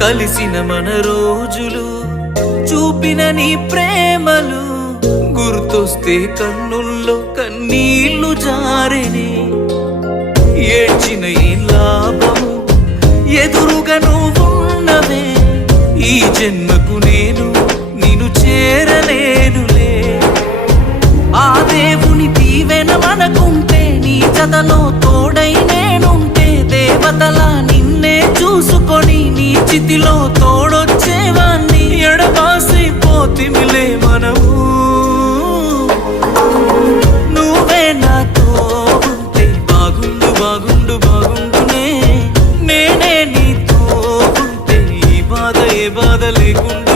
కలిసిన మన రోజులు చూపిన నీ ప్రేమలు గుర్తొస్తే కన్నుల్లో కన్నీళ్లు జారెనే ఏడ్చిన ఈ లాభము ఎదురుగా నువ్వున్నవే ఈ జన్మకు నేను నిన్ను చేరలేనులే ఆ దేవుని దీవెన మనకుంటే నీ జతలో తోడై నేనుంటే దేవతలా నిన్నే చూసుకొని నీ చితిలో తోడొచ్చేవాణ్ణి ఎడబాసిపోతిమిలే మనము నువ్వే నాతో ఉంటే బాగుండు బాగుండు బాగుండునే నేనే నీతో ఉంటే ఈ బాధ ఏ బాధ లేకుండా